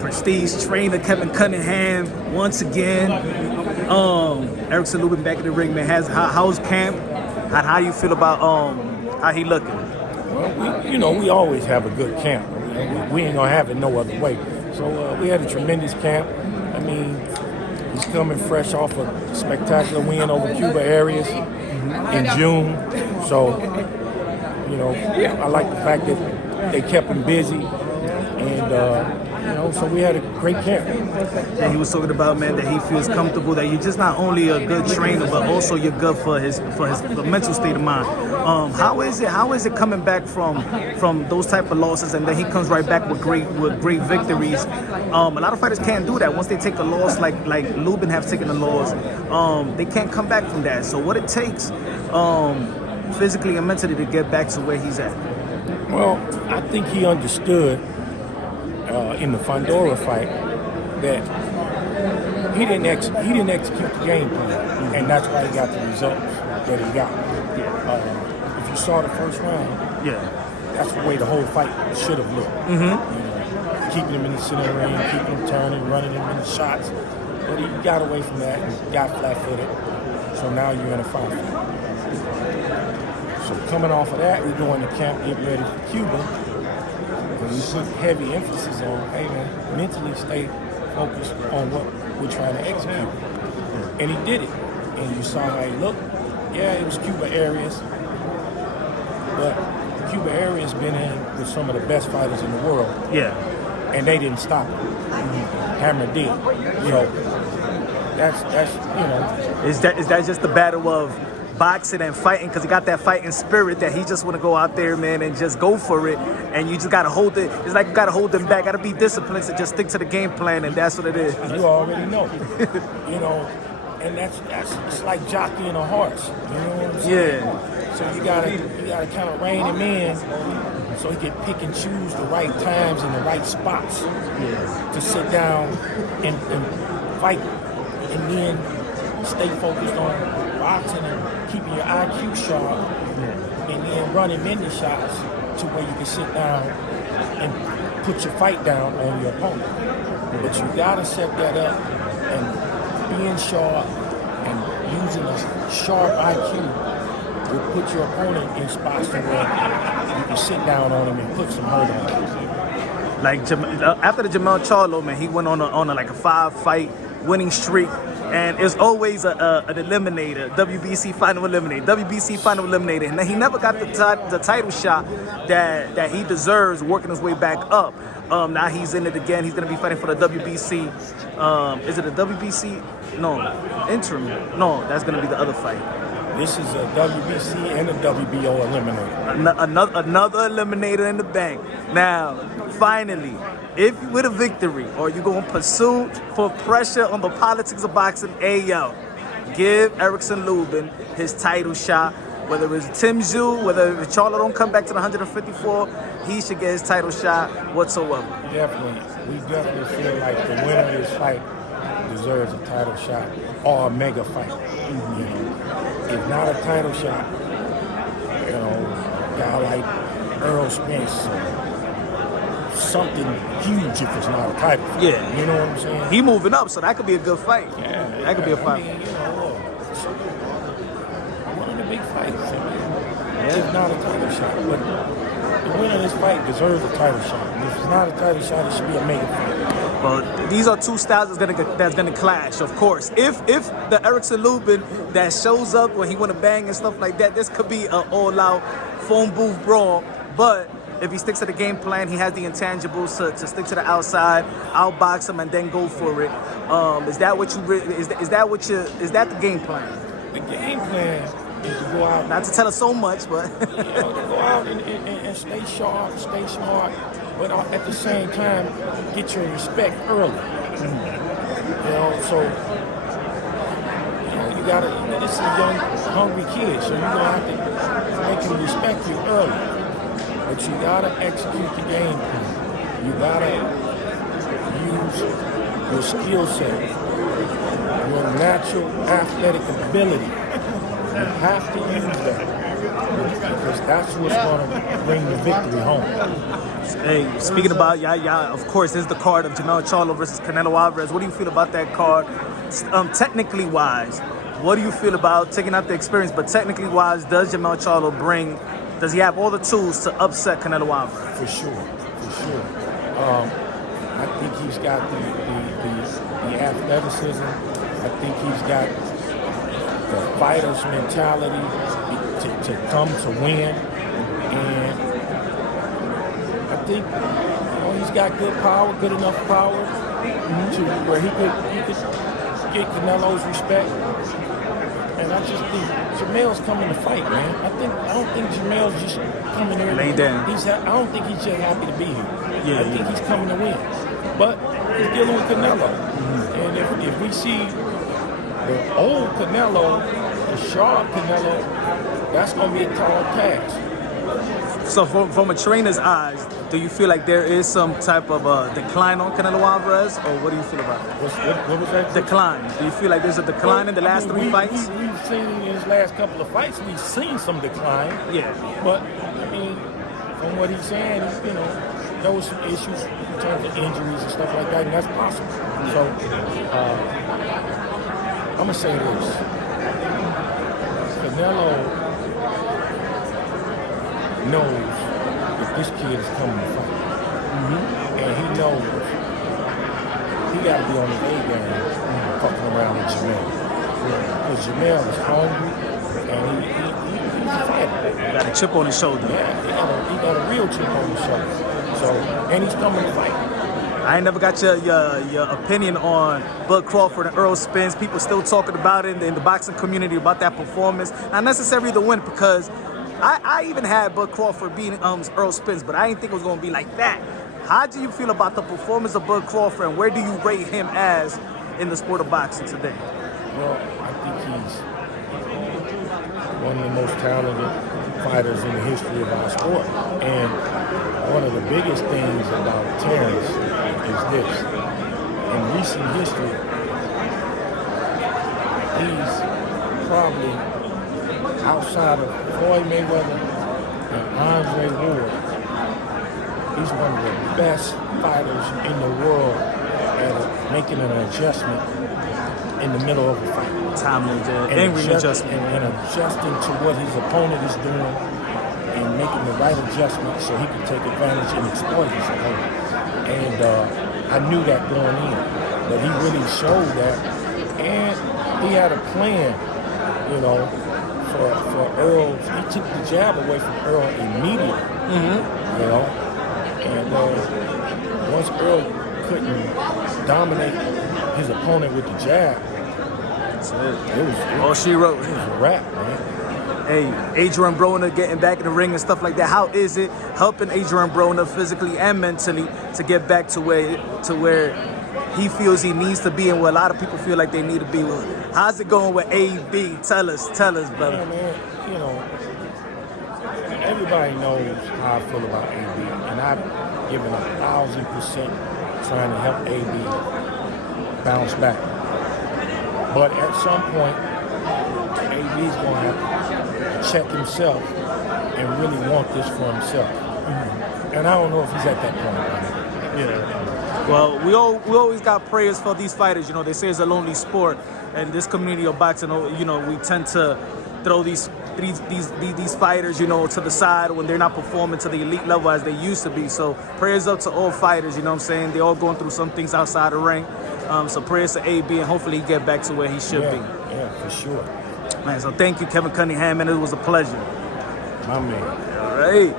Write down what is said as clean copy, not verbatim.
prestige trainer Kevin Cunningham once again. Erickson Lubin back in the ring, man. How's camp? How do you feel about how he looking? Well, we always have a good camp. We ain't gonna have it no other way. So we had a tremendous camp. I mean, he's coming fresh off a spectacular win over Cuba Arias in June. So, I like the fact that they kept him busy, and so we had a great camp. And he was talking about, man, that he feels comfortable, that you're just not only a good trainer, but also you're good for his mental state of mind. How is it coming back from those type of losses, and then he comes right back with great victories? A lot of fighters can't do that. Once they take a loss, like Lubin have taken a loss, they can't come back from that. So what it takes physically and mentally to get back to where he's at? Well, I think he understood in the Fundora fight that he didn't execute the game plan, and that's why he got the results that he got. If you saw the first round, that's the way the whole fight should have looked. Keeping him in the center ring, keeping him turning, running him in the shots, but he got away from that and got flat-footed. So now you're in a fight. So coming off of that, we go into camp, get ready for Cuba. We put heavy emphasis on, hey man, mentally stay focused on what we're trying to execute. And he did it. And you saw how he looked. Yeah, it was Cuba Arias. But Cuba Arias been in with some of the best fighters in the world. Yeah. And they didn't stop him. Hammer did. So that's. Is that just the battle of boxing and fighting, because he got that fighting spirit that he just want to go out there, man, and just go for it, and you just got to hold it. It's like you got to hold them back, got to be disciplined to just stick to the game plan, and that's what it is. You already know. And it's like jockeying a horse. You know what I'm saying? Yeah. So you gotta kind of rein him in so he can pick and choose the right times and the right spots to sit down and fight, and then stay focused on boxing and keeping your IQ sharp, and then running into shots to where you can sit down and put your fight down on your opponent. But you gotta set that up, and being sharp and using a sharp IQ will put your opponent in spots to where you can sit down on him and put some hurt on him. Like after the Charlo, man, he went on a 5-fight winning streak. And it's always an eliminator, WBC final eliminator, and he never got the title shot that he deserves, working his way back up. Now he's in it again. He's gonna be fighting for the WBC. Is it a WBC? No, interim. No, that's gonna be the other fight. This is a WBC and a WBO eliminator. Another eliminator in the bank. Now, finally, if you with a victory, or you going to pursue for pressure on the politics of boxing, give Erickson Lubin his title shot. Whether it's Tim Zhu, whether it's Charlo don't come back to the 154, he should get his title shot whatsoever. Definitely. We definitely feel like the winner of this fight deserves a title shot or a mega fight. If not a title shot, a guy like Earl Spence, something huge if it's not a title fight. Yeah. You know what I'm saying? He moving up, so that could be a good fight. Yeah. That could be a fight. One of the big fights. It's not a title shot, but the winner of this fight deserves a title shot. And if it's not a title shot, it should be a mega fight. Well, these are two styles that's gonna clash, of course. If the Erickson Lubin that shows up when he wanna bang and stuff like that, this could be an all-out phone booth brawl. But if he sticks to the game plan, he has the intangibles to stick to the outside, outbox him, and then go for it. Is that the game plan? The game plan is to go out. Not to tell us so much, but to go out and stay sharp, stay smart, but at the same time get your respect early. So you gotta. This is a young, hungry kid, so you're gonna have to make him respect you early. But you gotta execute the game plan. You gotta use your skill set, your natural athletic ability. You have to use that. because that's what's going to bring the victory home. Hey, speaking about y'all, of course, this is the card of Charlo versus Canelo Alvarez. What do you feel about that card? Technically wise, what do you feel about taking out the experience? But technically wise, does Charlo does he have all the tools to upset Canelo Alvarez? For sure. I think he's got the athleticism. I think he's got the fighter's mentality to come to win. And I think he's got good power, good enough power to where he could get Canelo's respect. And I just think Jamel's coming to fight, man. I don't think Jamel's just coming here. Lay down. I don't think he's just happy to be here. Yeah, I think he's coming to win. But he's dealing with Canelo. And if we see the old Canelo, the sharp Canelo, that's going to be a tall task. So from a trainer's eyes, do you feel like there is some type of decline on Canelo Alvarez, or what do you feel about that? What was that? Decline. Do you feel like there's a decline in the last three fights? We've seen in his last couple of fights, we've seen some decline. Yeah. But, I mean, from what he's saying, there was some issues in terms of injuries and stuff like that, and that's possible. So, I'm going to say this. Canelo knows that this kid is coming to fight. And he knows he got to be on his A game fucking around with Jamel. Because Jamel is hungry and he's a fighter. Got a chip on his shoulder. Yeah, he got a real chip on his shoulder. So, and he's coming to fight. I ain't never got your opinion on Bud Crawford and Earl Spence. People still talking about it in the boxing community about that performance. Not necessarily the win, because I even had Bud Crawford beating Earl Spence, but I didn't think it was going to be like that. How do you feel about the performance of Bud Crawford, and where do you rate him as in the sport of boxing today? Well, I think he's one of the most talented fighters in the history of our sport. And one of the biggest things about Terrence is this. In recent history, he's probably, outside of Floyd Mayweather and Andre Ward, he's one of the best fighters in the world at making an adjustment in the middle of a fight. Timely adjustment. And adjusting to what his opponent is doing and making the right adjustment so he can take advantage and exploit his opponent. And I knew that going in, but he really showed that. And he had a plan, for Earl. He took the jab away from Earl immediately, And once Earl couldn't dominate his opponent with the jab, it was all she wrote. It was a wrap, man. Hey, Adrien Broner getting back in the ring and stuff like that. How is it helping Adrien Broner physically and mentally to get back to where he feels he needs to be and where a lot of people feel like they need to be? How's it going with AB? Tell us, brother. Yeah, man, everybody knows how I feel about AB, and I've given 1,000% trying to help AB bounce back. But at some point, AB's going to have to check himself and really want this for himself. And I don't know if he's at that point right now. Yeah. Well, we always got prayers for these fighters. They say it's a lonely sport, and this community of boxing, we tend to throw these fighters, to the side when they're not performing to the elite level as they used to be. So prayers up to all fighters. You know what I'm saying? They're all going through some things outside the ring. So prayers to AB, and hopefully he get back to where he should be. Yeah, for sure. Man, so thank you, Kevin Cunningham, and it was a pleasure. My man. All right.